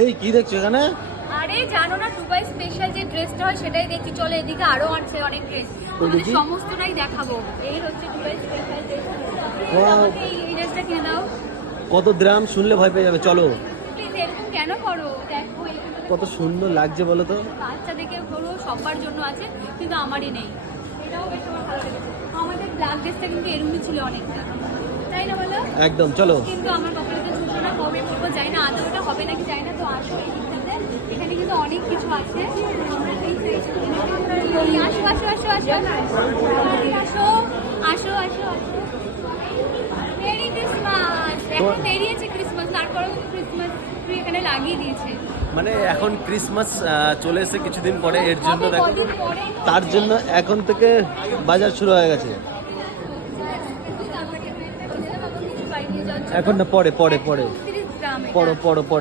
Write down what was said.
এই কি দেখছো এখানে? আরে জানো না দুবাই স্পেশাল যে ড্রেসটা হয় সেটাই দেখছি। চলো এদিকে আরো আছে অনেক ড্রেস, তোমাদের সমস্তটাই দেখাবো। এই হচ্ছে দুবাই স্পেশাল ড্রেস। আমাকে এই ড্রেসটা কিনে দাও। কত গ্রাম শুনলে ভয় পেয়ে যাবে, চলো। প্লিজ এরকম কেন করো? দেখো কত সুন্দর লাগছে বলো তো। বাচ্চা দেখে করো, সবার জন্য আছে কিন্তু আমারই নেই। এটাও বেশ আমার ভালো লেগেছে। আমাদের ব্ল্যাক ড্রেসটা কিন্তু এরকমই ছিল অনেকটা, তাই না বলো? একদম, চলো। কিন্তু আমার কপালে তো জুটলো না, কবে পরবো যাই না, আদৌ ওটা হবে নাকি যাই না। তো আসো এই দিকটাতে, এখানে কিন্তু অনেক কিছু আছে। আমরা এই আসো আসো আসো আসো আসো আসো আসো মেরি ক্রিসমাস। এখন বেরিয়েছে ক্রিসমাস, তারপরেও কিন্তু ক্রিসমাস ট্রি এখানে লাগিয়ে দিয়েছে। মানে এখন ক্রিসমাস চলে এসে কিছুদিন পরে, এর জন্য হবে দেখো, কদিন পরে। তার জন্য এখন থেকে বাজার শুরু হয়ে গেছে। এখন না, পরে পরে পরে 30 গ্রাম এটা। পড়ো পড়ো পড়ো।